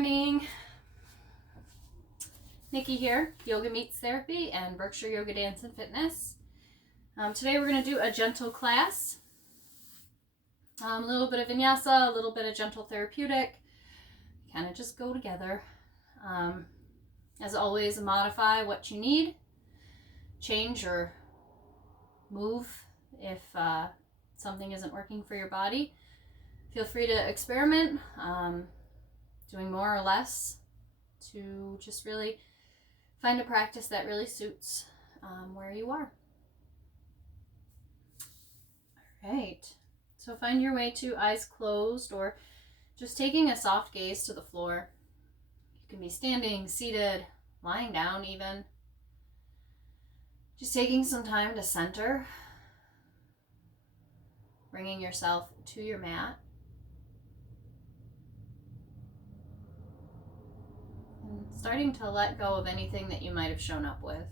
morning. Nikki here, Yoga Meets Therapy and Berkshire Yoga Dance and Fitness. Today we're going to do a gentle class. A little bit of Vinyasa, a little bit of gentle therapeutic. Kind of just go together. As always, modify what you need. Change or move if something isn't working for your body. Feel free to experiment, doing more or less to just really find a practice that really suits where you are. All right, so find your way to eyes closed or just taking a soft gaze to the floor. You can be standing, seated, lying down even. Just taking some time to center, bringing yourself to your mat. And starting to let go of anything that you might have shown up with.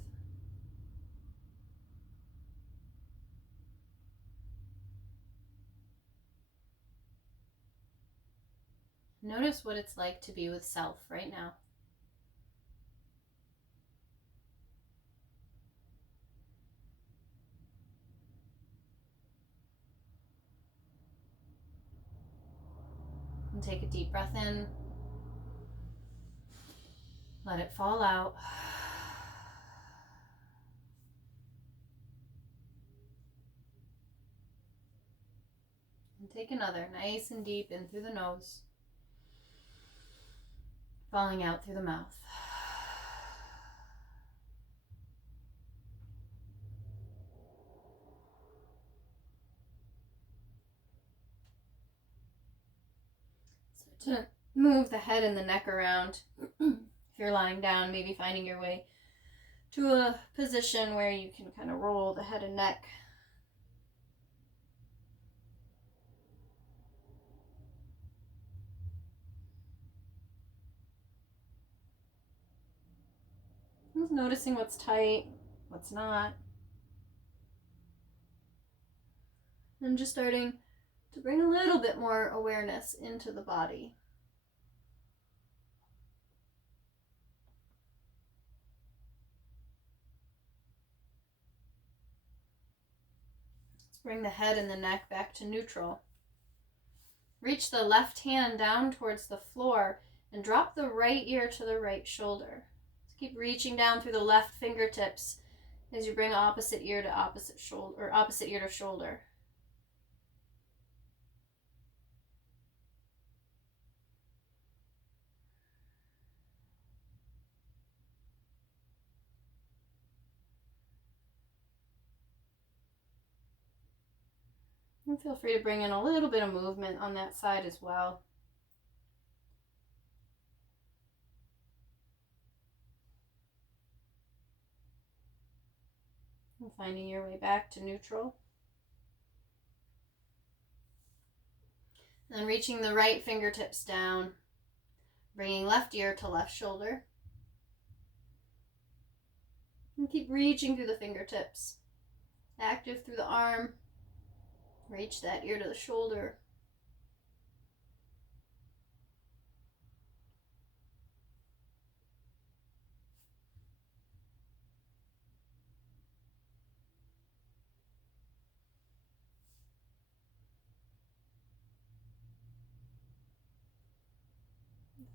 Notice what it's like to be with self right now. And take a deep breath in. Let it fall out. And take another nice and deep in through the nose. Falling out through the mouth. So to move the head and the neck around, if you're lying down, maybe finding your way to a position where you can kind of roll the head and neck. Just noticing what's tight, what's not. And just starting to bring a little bit more awareness into the body. Let's bring the head and the neck back to neutral. Reach the left hand down towards the floor and drop the right ear to the right shoulder. Keep reaching down through the left fingertips as you bring opposite ear to opposite shoulder, or opposite ear to shoulder. And feel free to bring in a little bit of movement on that side as well. And finding your way back to neutral. Then reaching the right fingertips down, bringing left ear to left shoulder. And keep reaching through the fingertips. Active through the arm. Reach that ear to the shoulder.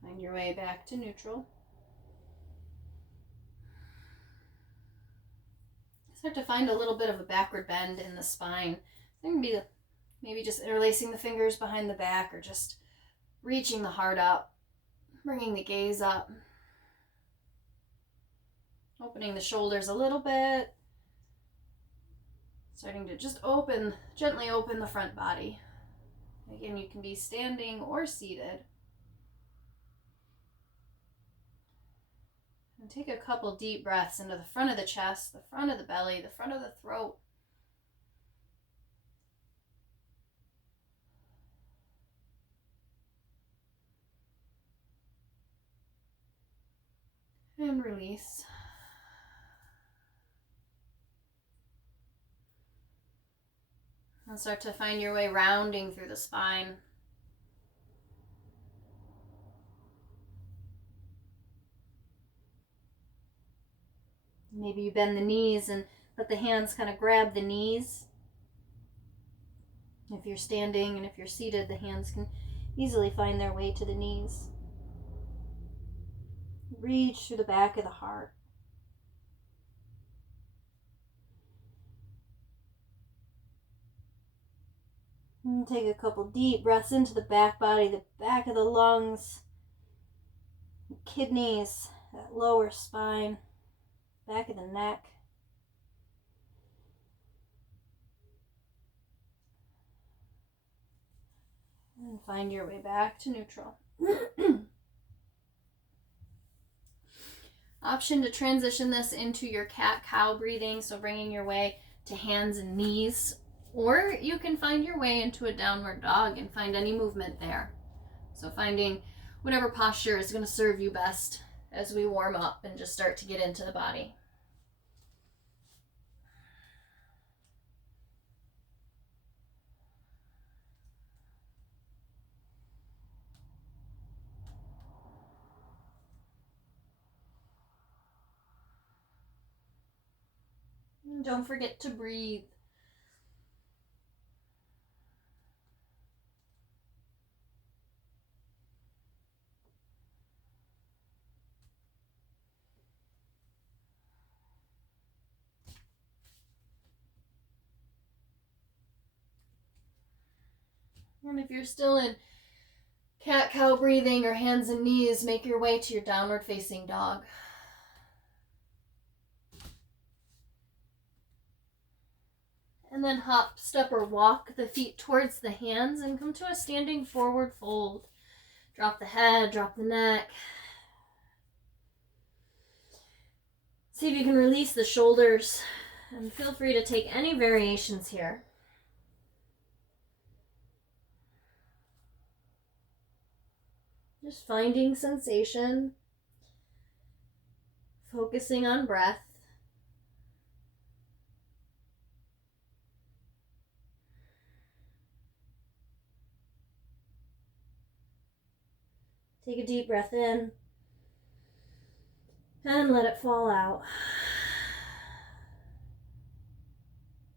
Find your way back to neutral. Start to find a little bit of a backward bend in the spine. There can be maybe just interlacing the fingers behind the back or just reaching the heart up, bringing the gaze up, opening the shoulders a little bit, starting to just gently open the front body. Again, you can be standing or seated. And take a couple deep breaths into the front of the chest, the front of the belly, the front of the throat. And release. And start to find your way rounding through the spine. Maybe you bend the knees and let the hands kind of grab the knees. If you're standing and if you're seated, the hands can easily find their way to the knees. Reach through the back of the heart. And take a couple deep breaths into the back body, the back of the lungs, the kidneys, that lower spine, back of the neck. And find your way back to neutral. Option to transition this into your cat-cow breathing, so bringing your way to hands and knees, or you can find your way into a downward dog and find any movement there. So finding whatever posture is going to serve you best as we warm up and just start to get into the body. And don't forget to breathe. And if you're still in cat-cow breathing or hands and knees, make your way to your downward facing dog. And then hop, step, or walk the feet towards the hands and come to a standing forward fold. Drop the head, drop the neck. See if you can release the shoulders, and feel free to take any variations here. Just finding sensation, focusing on breath. Take a deep breath in and let it fall out.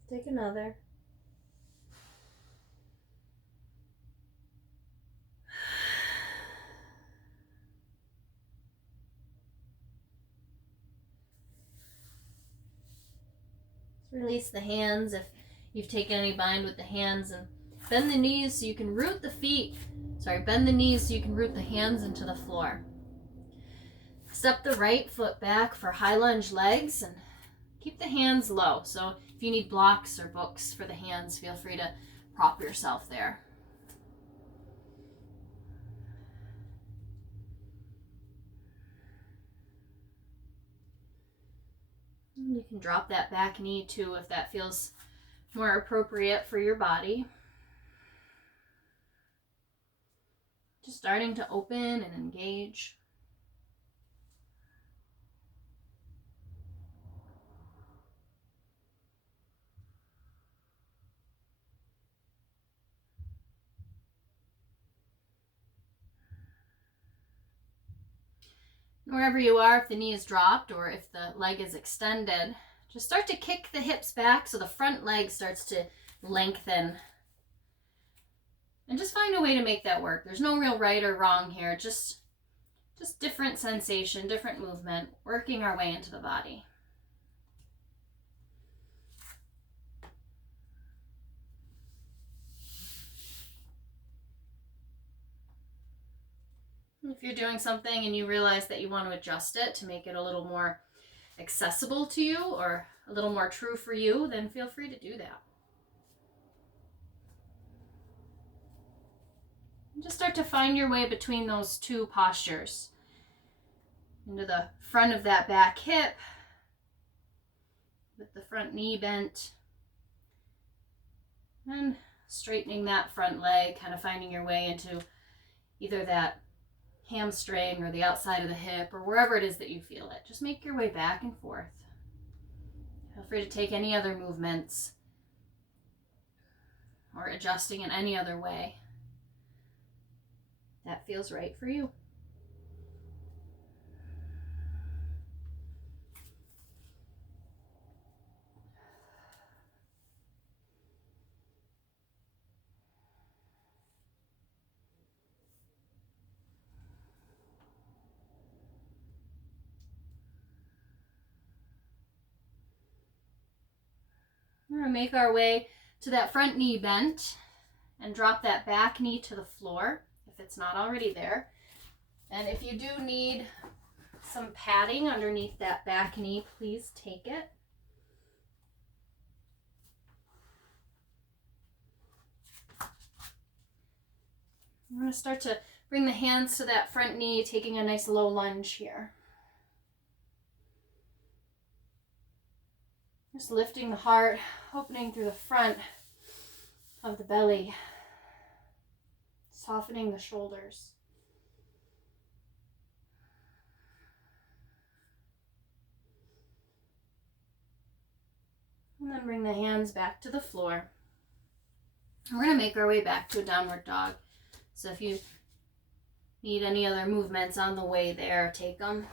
Take another. Release the hands if you've taken any bind with the hands, and bend the knees so you can root the feet. Bend the knees so you can root the hands into the floor. Step the right foot back for high lunge legs and keep the hands low. So if you need blocks or books for the hands, feel free to prop yourself there. You can drop that back knee too if that feels more appropriate for your body. Just starting to open and engage. Wherever you are, if the knee is dropped or if the leg is extended, just start to kick the hips back so the front leg starts to lengthen. And just find a way to make that work. There's no real right or wrong here. Just different sensation, different movement, working our way into the body. If you're doing something and you realize that you want to adjust it to make it a little more accessible to you or a little more true for you, then feel free to do that. And just start to find your way between those two postures. Into the front of that back hip, with the front knee bent, and straightening that front leg, kind of finding your way into either that hamstring or the outside of the hip or wherever it is that you feel it. Just make your way back and forth. Feel free to take any other movements or adjusting in any other way that feels right for you. We're going to make our way to that front knee bent and drop that back knee to the floor if it's not already there. And if you do need some padding underneath that back knee, please take it. I'm going to start to bring the hands to that front knee, taking a nice low lunge here. Just lifting the heart, opening through the front of the belly, softening the shoulders. And then bring the hands back to the floor. We're going to make our way back to a downward dog. So if you need any other movements on the way there, take them.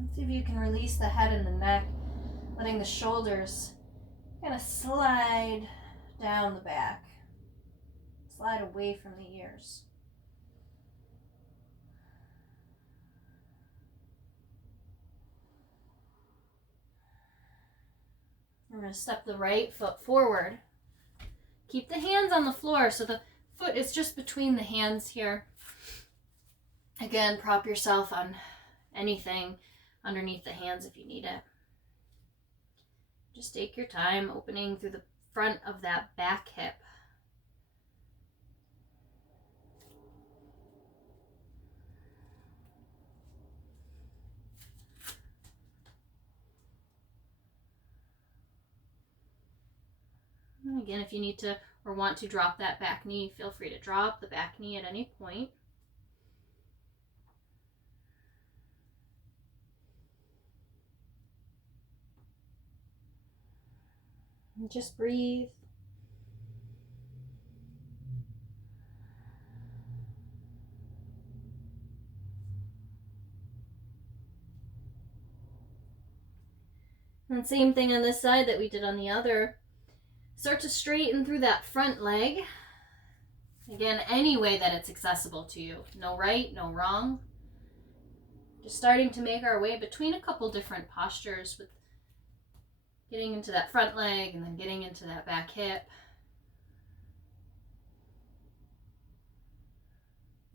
Let's see if you can release the head and the neck, letting the shoulders kind of slide down the back, slide away from the ears. We're going to step the right foot forward. Keep the hands on the floor so the foot is just between the hands here. Again, prop yourself on anything underneath the hands if you need it. Just take your time opening through the front of that back hip. And again, if you need to or want to drop that back knee, feel free to drop the back knee at any point. And just breathe. And same thing on this side that we did on the other. Start to straighten through that front leg. Again, any way that it's accessible to you. No right, no wrong. Just starting to make our way between a couple different postures with getting into that front leg and then getting into that back hip.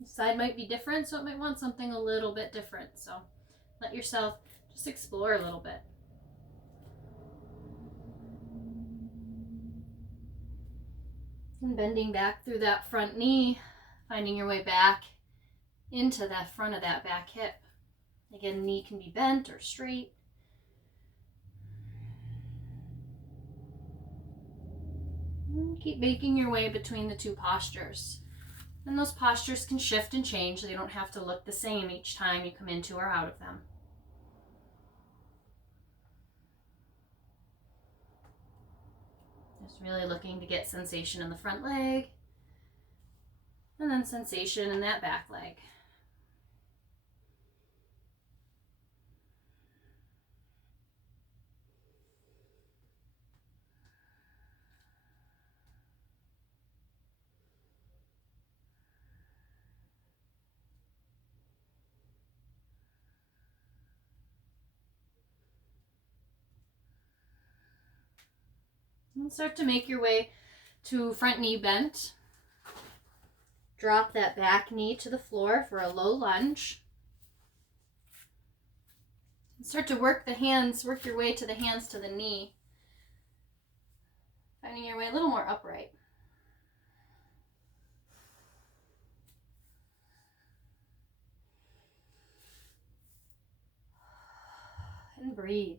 The side might be different, so it might want something a little bit different. So let yourself just explore a little bit. And bending back through that front knee, finding your way back into that front of that back hip. Again, knee can be bent or straight. And keep making your way between the two postures. And those postures can shift and change. They don't have to look the same each time you come into or out of them. Just really looking to get sensation in the front leg, and then sensation in that back leg. And start to make your way to front knee bent. Drop that back knee to the floor for a low lunge. And start to work the hands, work your way to the hands to the knee. Finding your way a little more upright. And breathe.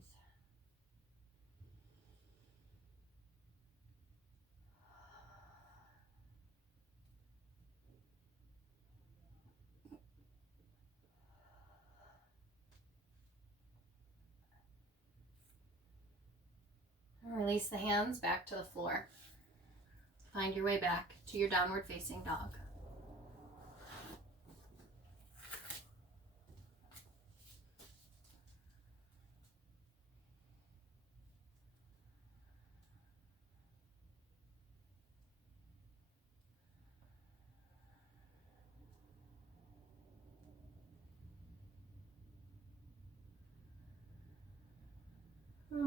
Release the hands back to the floor. Find your way back to your downward facing dog.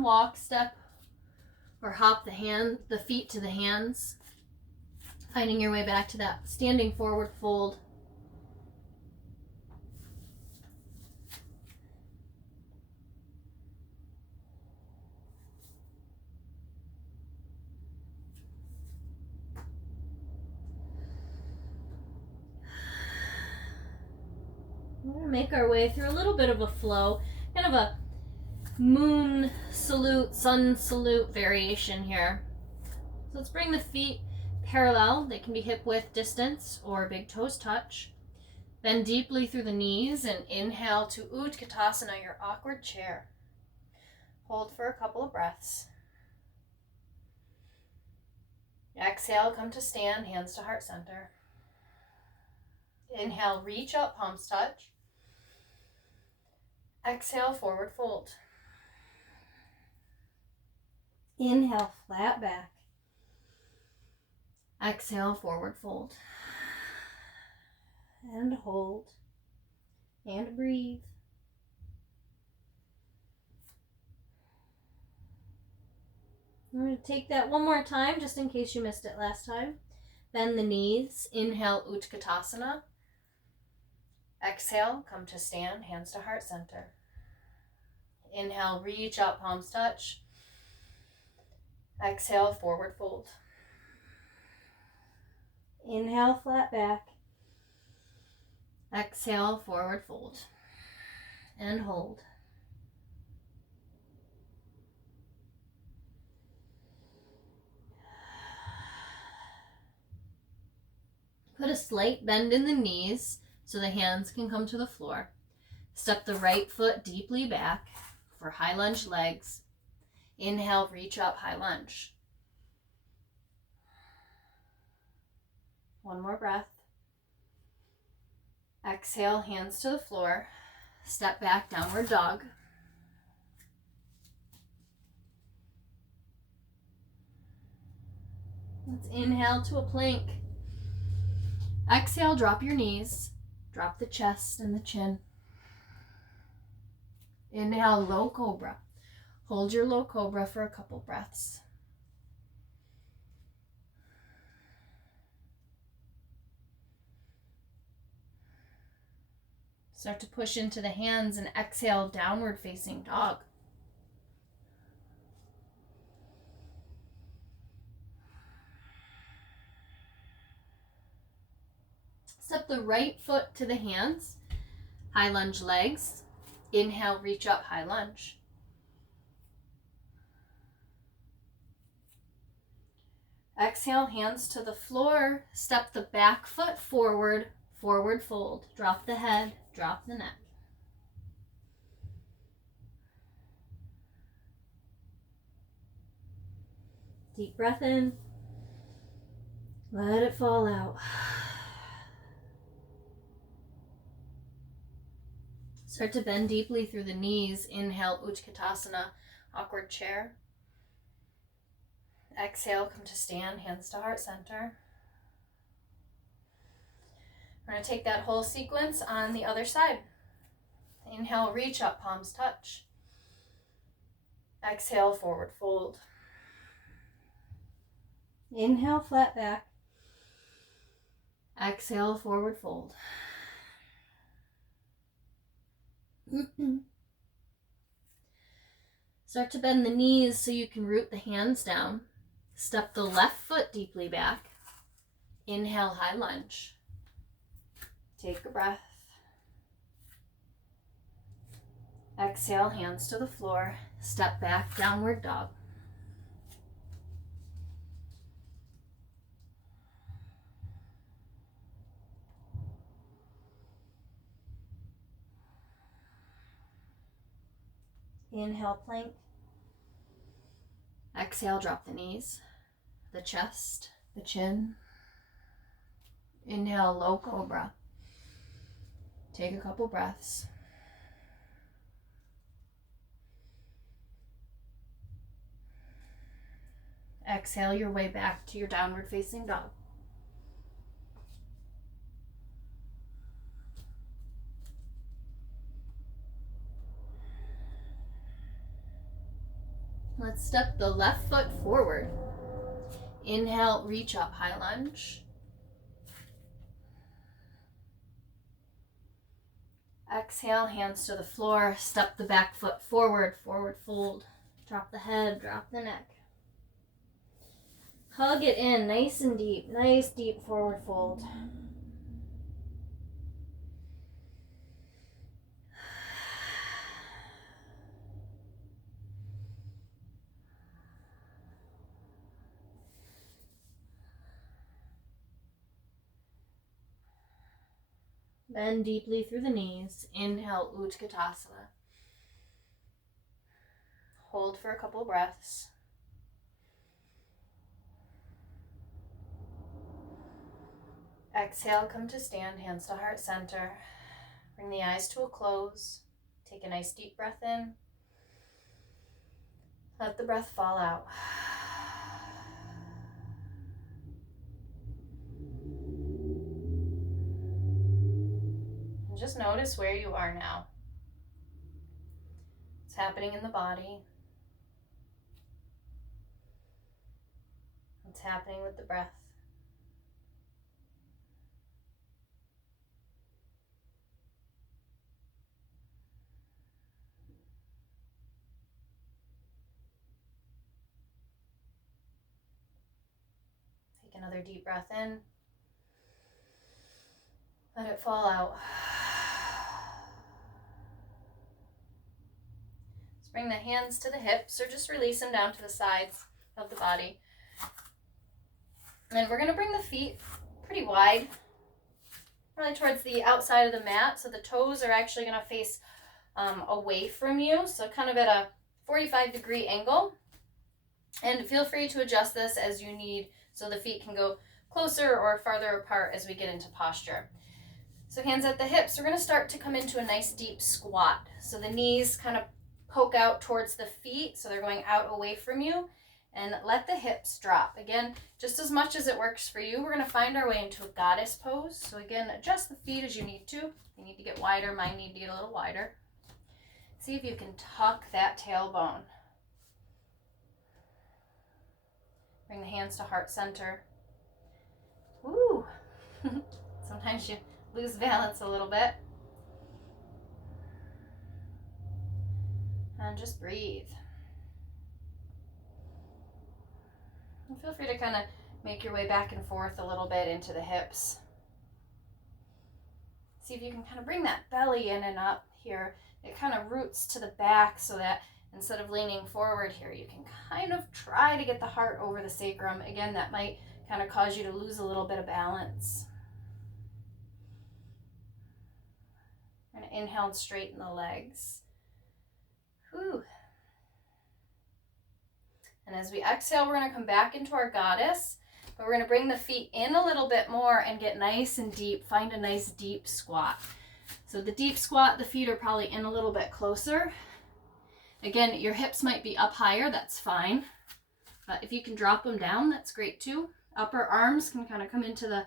walk, step, or hop the feet to the hands, finding your way back to that standing forward fold. We're going to make our way through a little bit of a flow, kind of a moon salute, sun salute variation here. So let's bring the feet parallel. They can be hip width distance or big toes touch. Bend deeply through the knees and inhale to Utkatasana, your awkward chair. Hold for a couple of breaths. Exhale, come to stand, hands to heart center. Inhale, reach up, palms touch. Exhale, forward fold. Inhale, flat back. Exhale, forward fold. And hold. And breathe. I'm going to take that one more time, just in case you missed it last time. Bend the knees. Inhale, Utkatasana. Exhale, come to stand, hands to heart center. Inhale, reach up, palms touch. Exhale, forward fold. Inhale, flat back. Exhale, forward fold. And hold. Put a slight bend in the knees so the hands can come to the floor. Step the right foot deeply back for high lunge legs. Inhale, reach up, high lunge. One more breath. Exhale, hands to the floor. Step back, downward dog. Let's inhale to a plank. Exhale, drop your knees. Drop the chest and the chin. Inhale, low cobra. Hold your low cobra for a couple breaths. Start to push into the hands and exhale, downward facing dog. Step the right foot to the hands. High lunge legs. Inhale, reach up, high lunge. Exhale, hands to the floor. Step the back foot forward, forward fold. Drop the head, drop the neck. Deep breath in. Let it fall out. Start to bend deeply through the knees. Inhale, Utkatasana, awkward chair. Exhale, come to stand, hands to heart center. We're going to take that whole sequence on the other side. Inhale, reach up, palms touch. Exhale, forward fold. Inhale, flat back. Exhale, forward fold. Start to bend the knees so you can root the hands down. Step the left foot deeply back. Inhale, high lunge. Take a breath. Exhale, hands to the floor. Step back, downward dog. Inhale, plank. Exhale, drop the knees, the chest, the chin. Inhale, low cobra. Take a couple breaths. Exhale your way back to your downward facing dog. Let's step the left foot forward. Inhale, reach up, high lunge. Exhale, hands to the floor, step the back foot forward, forward fold. Drop the head, drop the neck. Hug it in, nice and deep, nice deep forward fold. Bend deeply through the knees. Inhale, Utkatasana. Hold for a couple breaths. Exhale, come to stand, hands to heart center. Bring the eyes to a close. Take a nice deep breath in. Let the breath fall out. And just notice where you are now. What's happening in the body. What's happening with the breath. Take another deep breath in. Let it fall out. Let's bring the hands to the hips or just release them down to the sides of the body. And we're going to bring the feet pretty wide, probably towards the outside of the mat. So the toes are actually going to face away from you. So kind of at a 45-degree angle. And feel free to adjust this as you need so the feet can go closer or farther apart as we get into posture. So hands at the hips, we're going to start to come into a nice deep squat. So the knees kind of poke out towards the feet, so they're going out away from you. And let the hips drop. Again, just as much as it works for you, we're going to find our way into a goddess pose. So again, adjust the feet as you need to. If you need to get wider, mine need to get a little wider. See if you can tuck that tailbone. Bring the hands to heart center. Woo! Sometimes you lose balance a little bit. And just breathe. And feel free to kind of make your way back and forth a little bit into the hips. See if you can kind of bring that belly in and up here. It kind of roots to the back so that instead of leaning forward here, you can kind of try to get the heart over the sacrum. Again, that might kind of cause you to lose a little bit of balance. We're going to inhale and straighten the legs. Whew. And as we exhale, we're going to come back into our goddess, but we're going to bring the feet in a little bit more and get nice and deep. Find a nice deep squat. So the deep squat, the feet are probably in a little bit closer. Again, your hips might be up higher, that's fine. But if you can drop them down, that's great too. Upper arms can kind of come into the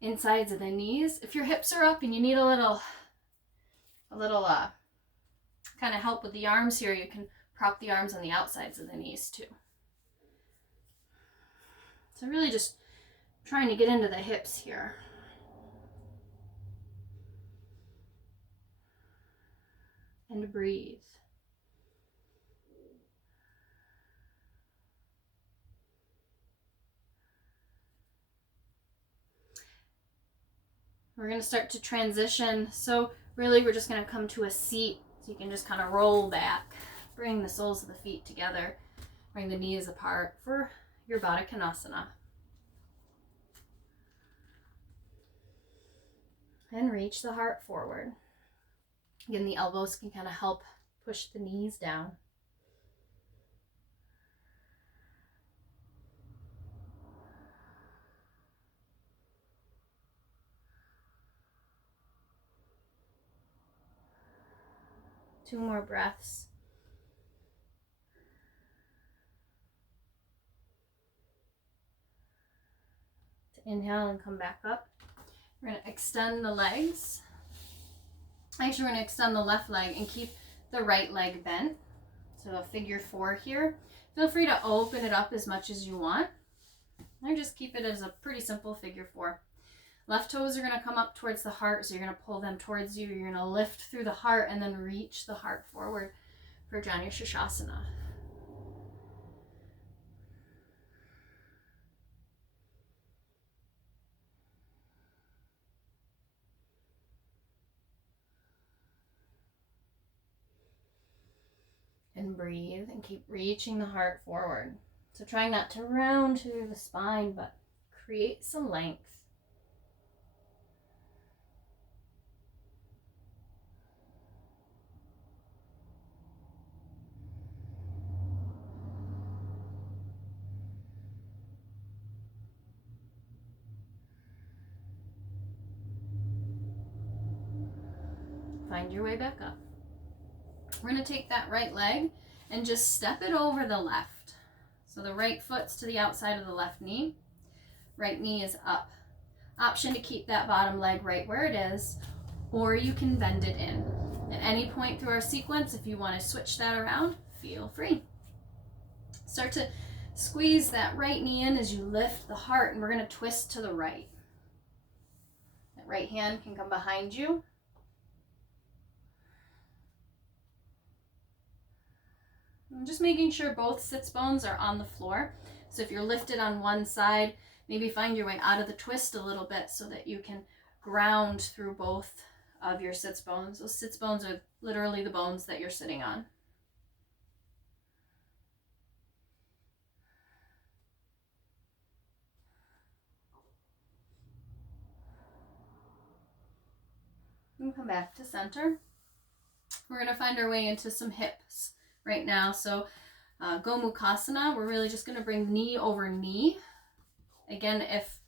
insides of the knees. If your hips are up and you need a little kind of help with the arms here, you can prop the arms on the outsides of the knees too. So really just trying to get into the hips here. And breathe. We're going to start to transition. So really we're just going to come to a seat. So you can just kind of roll back. Bring the soles of the feet together. Bring the knees apart for your Baddha Konasana. And reach the heart forward. Again, the elbows can kind of help push the knees down. Two more breaths. Inhale and come back up. We're going to extend the legs. Actually, we're going to extend the left leg and keep the right leg bent. So So a figure 4 here. Feel free to open it up as much as you want. I just keep it as a pretty simple figure 4. Left toes are going to come up towards the heart, so you're going to pull them towards you. You're going to lift through the heart and then reach the heart forward for Janu Shashasana. And breathe and keep reaching the heart forward. So trying not to round through the spine, but create some length. Find your way back up. We're going to take that right leg and just step it over the left. So the right foot's to the outside of the left knee. Right knee is up. Option to keep that bottom leg right where it is, or you can bend it in. At any point through our sequence, if you want to switch that around, feel free. Start to squeeze that right knee in as you lift the heart, and we're going to twist to the right. That right hand can come behind you. And just making sure both sits bones are on the floor. So if you're lifted on one side, maybe find your way out of the twist a little bit so that you can ground through both of your sits bones. Those sits bones are literally the bones that you're sitting on. And come back to center. We're going to find our way into some hips right now. So Gomukhasana, we're really just going to bring knee over knee. Again, if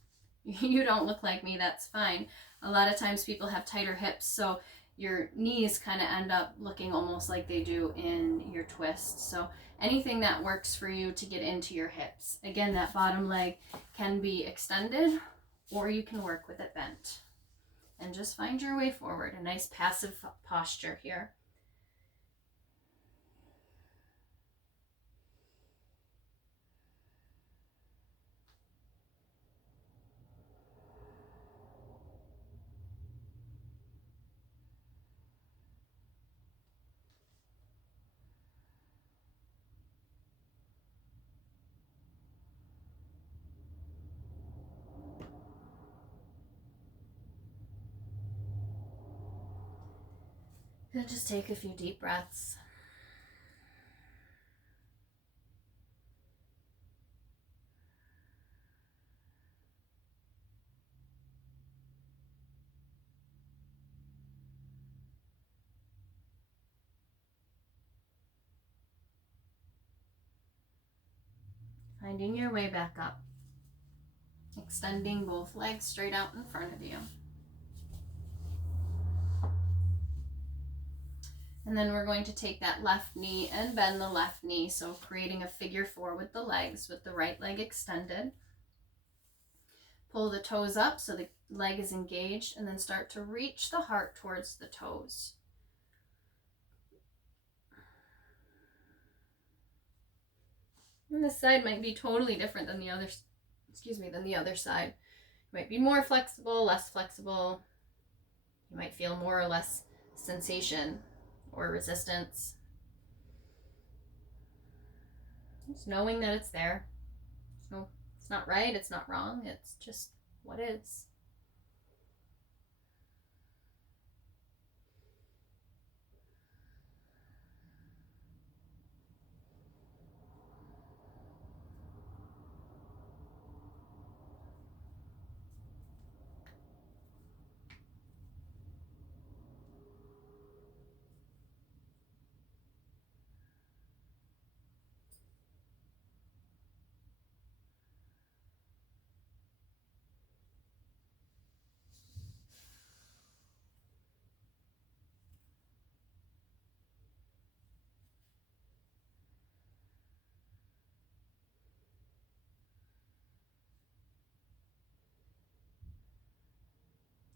you don't look like me, that's fine. A lot of times people have tighter hips, so your knees kind of end up looking almost like they do in your twist. So anything that works for you to get into your hips. Again, that bottom leg can be extended, or you can work with it bent. And just find your way forward. A nice passive posture here. And just take a few deep breaths. Finding your way back up. Extending both legs straight out in front of you. And then we're going to take that left knee and bend the left knee. So creating a figure 4 with the legs, with the right leg extended. Pull the toes up so the leg is engaged, and then start to reach the heart towards the toes. And this side might be totally different than the other, than the other side. It might be more flexible, less flexible. You might feel more or less sensation or resistance. Just knowing that it's there. So it's not right, it's not wrong, it's just what is.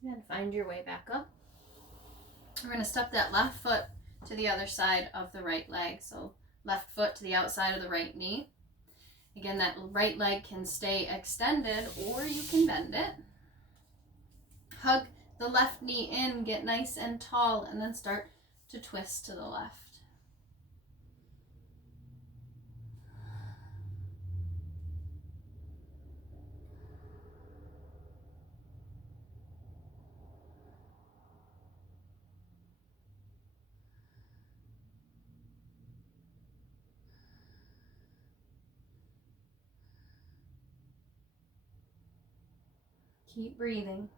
And find your way back up. We're going to step that left foot to the other side of the right leg. So left foot to the outside of the right knee. Again, that right leg can stay extended or you can bend it. Hug the left knee in, get nice and tall, and then start to twist to the left. Keep breathing.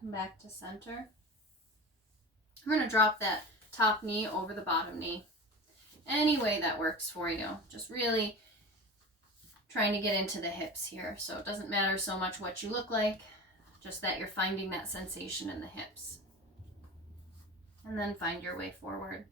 Come back to center. We're going to drop that top knee over the bottom knee. Any way that works for you. Just really trying to get into the hips here. So it doesn't matter so much what you look like, just that you're finding that sensation in the hips. And then find your way forward.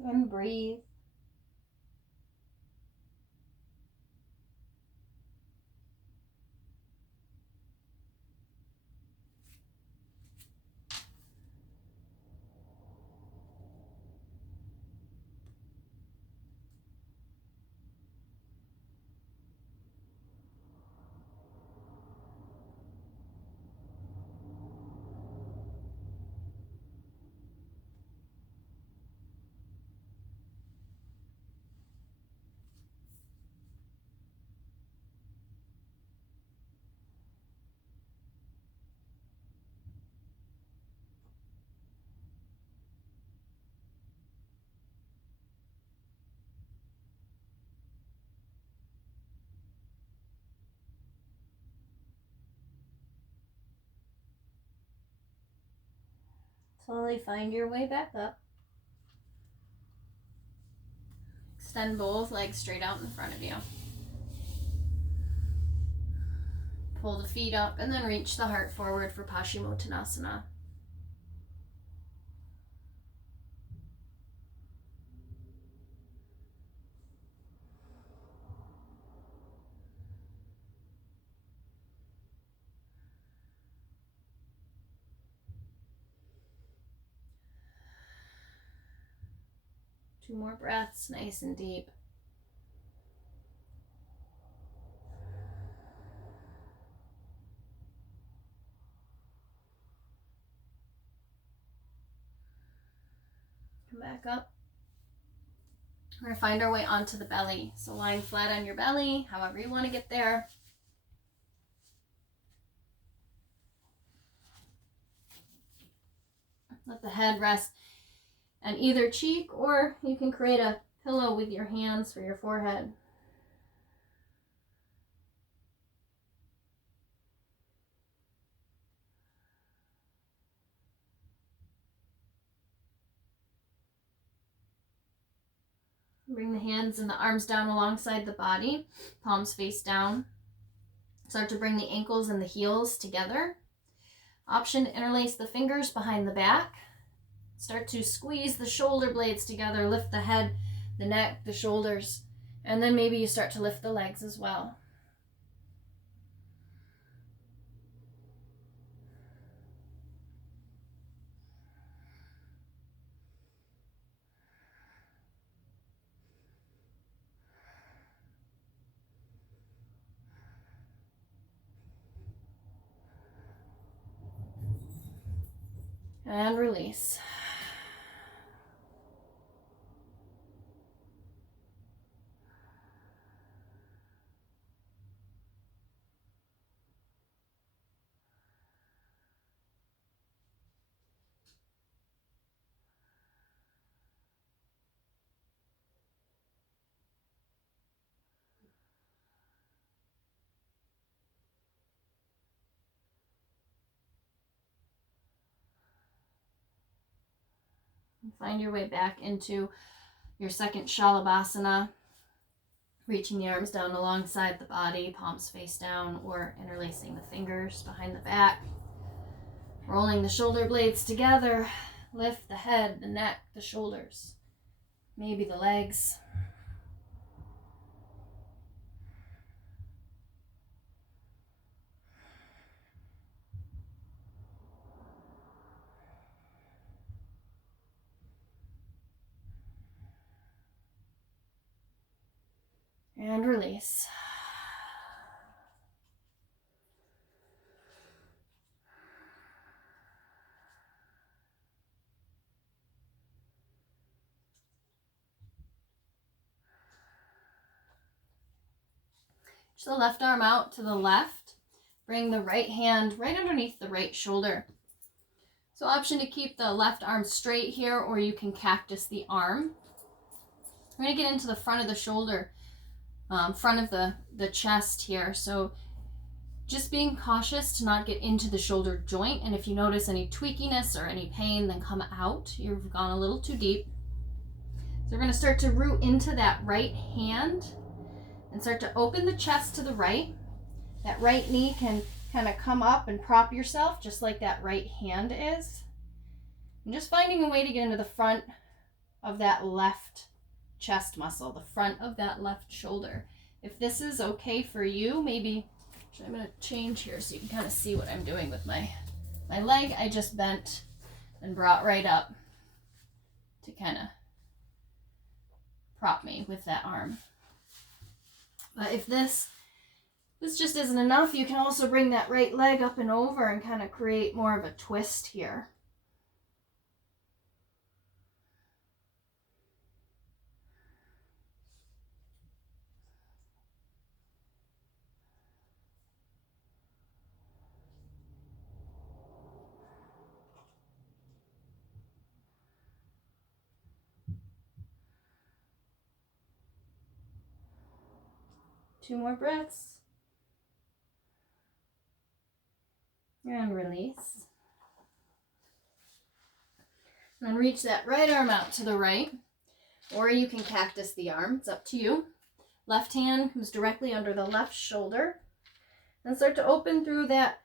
And breathe. Slowly find your way back up. Extend both legs straight out in front of you. Pull the feet up and then reach the heart forward for Paschimottanasana. Two more breaths, nice and deep. Come back up. We're going to find our way onto the belly. So lying flat on your belly, however you want to get there. Let the head rest on either cheek, or you can create a pillow with your hands for your forehead. Bring the hands and the arms down alongside the body, palms face down. Start to bring the ankles and the heels together. Option to interlace the fingers behind the back. Start to squeeze the shoulder blades together, lift the head, the neck, the shoulders, and then maybe you start to lift the legs as well. And release. Find your way back into your second Shalabhasana, reaching the arms down alongside the body, palms face down, or interlacing the fingers behind the back. Rolling the shoulder blades together, lift the head, the neck, the shoulders, maybe the legs. And release. Reach the left arm out to the left. Bring the right hand right underneath the right shoulder. So option to keep the left arm straight here, or you can cactus the arm. We're going to get into the front of the shoulder, front of the chest here. So just being cautious to not get into the shoulder joint. And if you notice any tweakiness or any pain, then come out. You've gone a little too deep. So we're going to start to root into that right hand and start to open the chest to the right. That right knee can kind of come up and prop yourself just like that right hand is. And just finding a way to get into the front of that left chest muscle, the front of that left shoulder. If this is okay for you, maybe I'm going to change here so you can kind of see what I'm doing with my leg. I just bent and brought right up to kind of prop me with that arm. But if this just isn't enough, you can also bring that right leg up and over and kind of create more of a twist here. Two more breaths. And release. And then reach that right arm out to the right, or you can cactus the arm. It's up to you. Left hand comes directly under the left shoulder. And start to open through that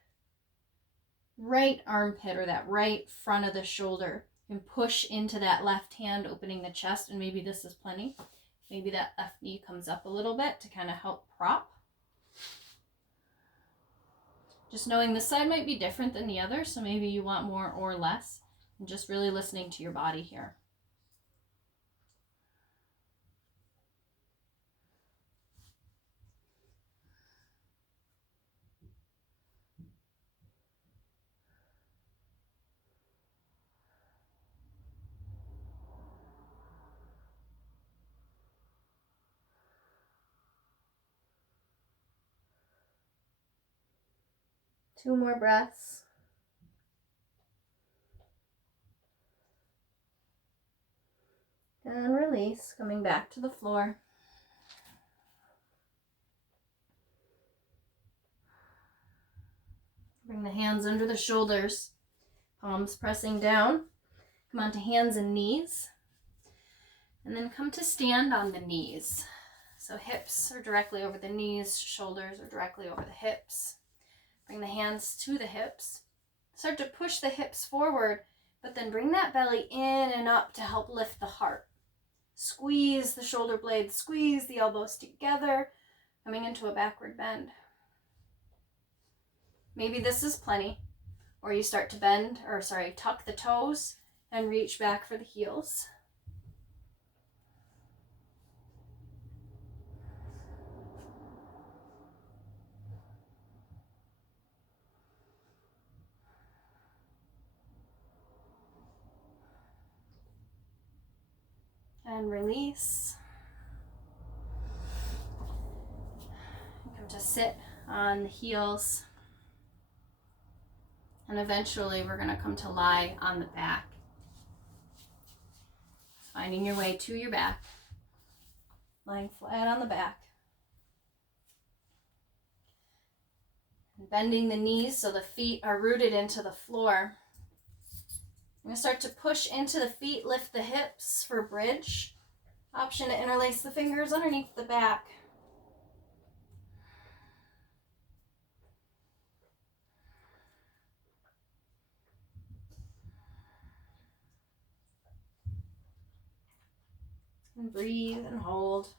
right armpit or that right front of the shoulder. You can push into that left hand, opening the chest, and maybe this is plenty. Maybe that left knee comes up a little bit to kind of help prop. Just knowing this side might be different than the other, so maybe you want more or less. And just really listening to your body here. Two more breaths. And release, coming back to the floor. Bring the hands under the shoulders, palms pressing down. Come onto hands and knees. And then come to stand on the knees. So hips are directly over the knees, shoulders are directly over the hips. Bring the hands to the hips. Start to push the hips forward, but then bring that belly in and up to help lift the heart. Squeeze the shoulder blades, squeeze the elbows together, coming into a backward bend. Maybe this is plenty, or you start to tuck the toes and reach back for the heels. And release. Come to sit on the heels. And eventually we're going to come to lie on the back. Finding your way to your back. Lying flat on the back. And bending the knees so the feet are rooted into the floor. I'm going to start to push into the feet, lift the hips for bridge. Option to interlace the fingers underneath the back. And breathe and hold.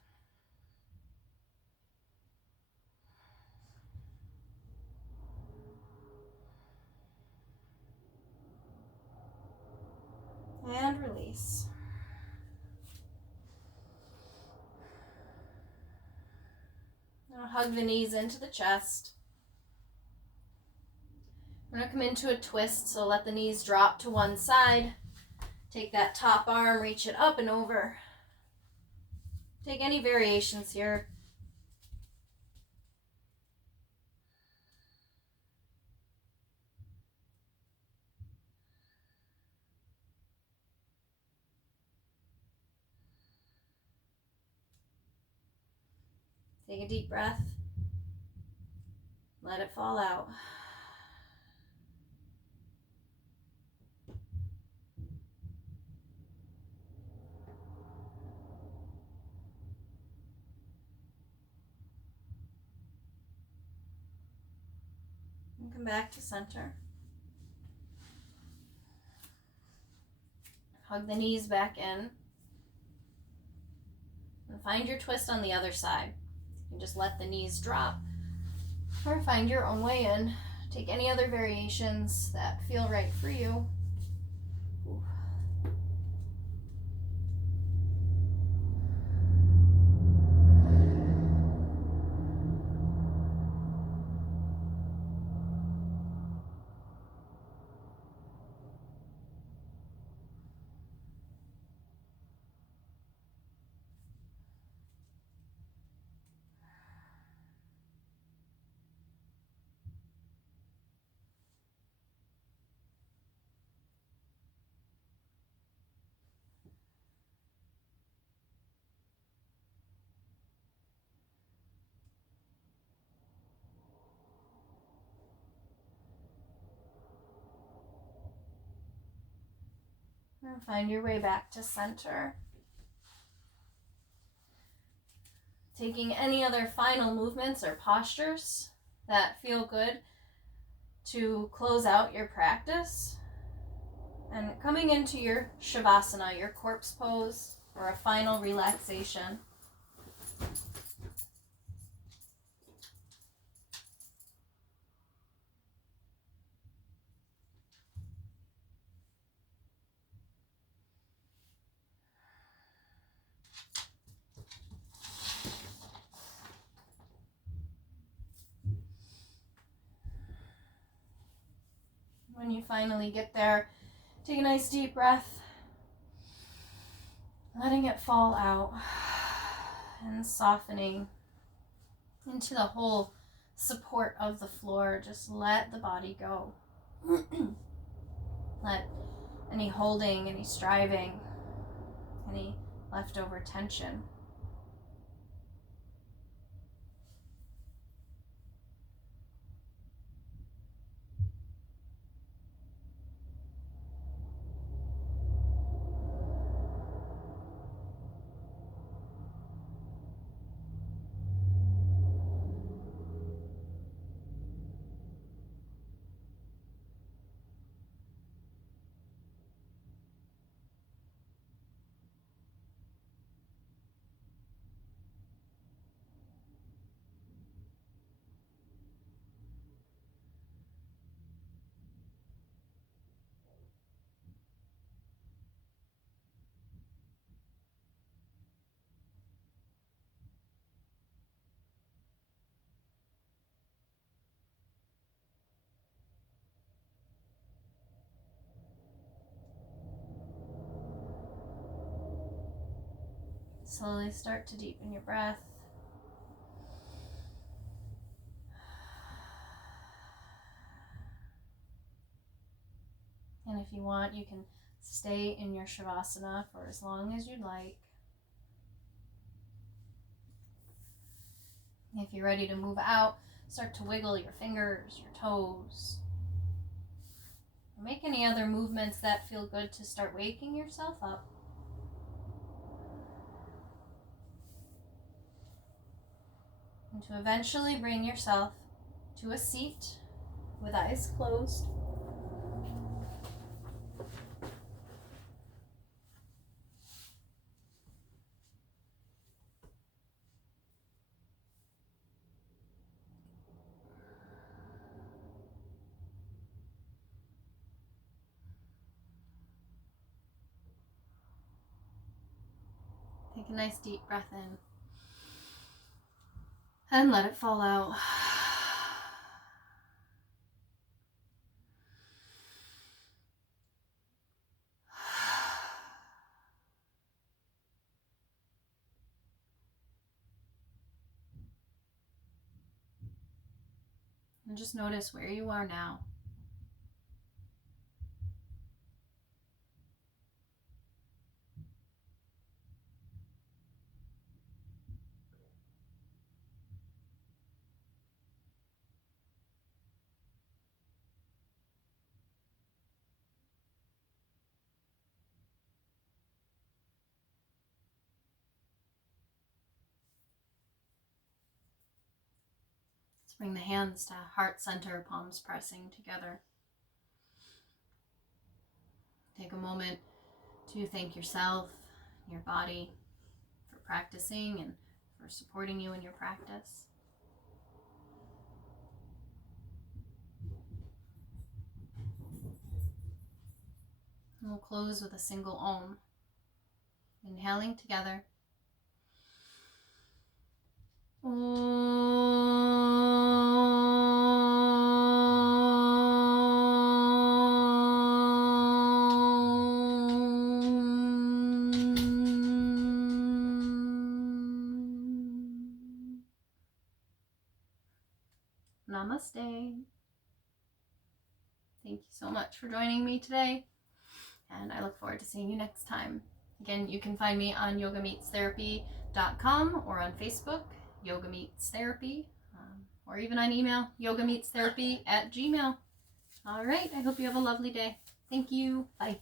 And release. Now hug the knees into the chest. We're going to come into a twist, so let the knees drop to one side. Take that top arm, reach it up and over. Take any variations here. Take a deep breath. Let it fall out. And come back to center. Hug the knees back in. And find your twist on the other side. And just let the knees drop. Or find your own way in. Take any other variations that feel right for you. Ooh. And find your way back to center. Taking any other final movements or postures that feel good to close out your practice. And coming into your Shavasana, your corpse pose, or a final relaxation. When you finally get there, take a nice deep breath, letting it fall out and softening into the whole support of the floor. Just let the body go. Let any holding, any striving, any leftover tension. Slowly start to deepen your breath. And if you want, you can stay in your Shavasana for as long as you'd like. If you're ready to move out, start to wiggle your fingers, your toes. Make any other movements that feel good to start waking yourself up. And to eventually bring yourself to a seat with eyes closed. Take a nice deep breath in and let it fall out. And just notice where you are now. Let's bring the hands to heart center, palms pressing together. Take a moment to thank yourself, your body, for practicing and for supporting you in your practice. And we'll close with a single Om. Inhaling together. Namaste. Thank you so much for joining me today, and I look forward to seeing you next time. Again, you can find me on yogameetstherapy.com or on Facebook, Yoga Meets Therapy, or even on email, yogameetstherapy@gmail.com. All right, I hope you have a lovely day. Thank you. Bye.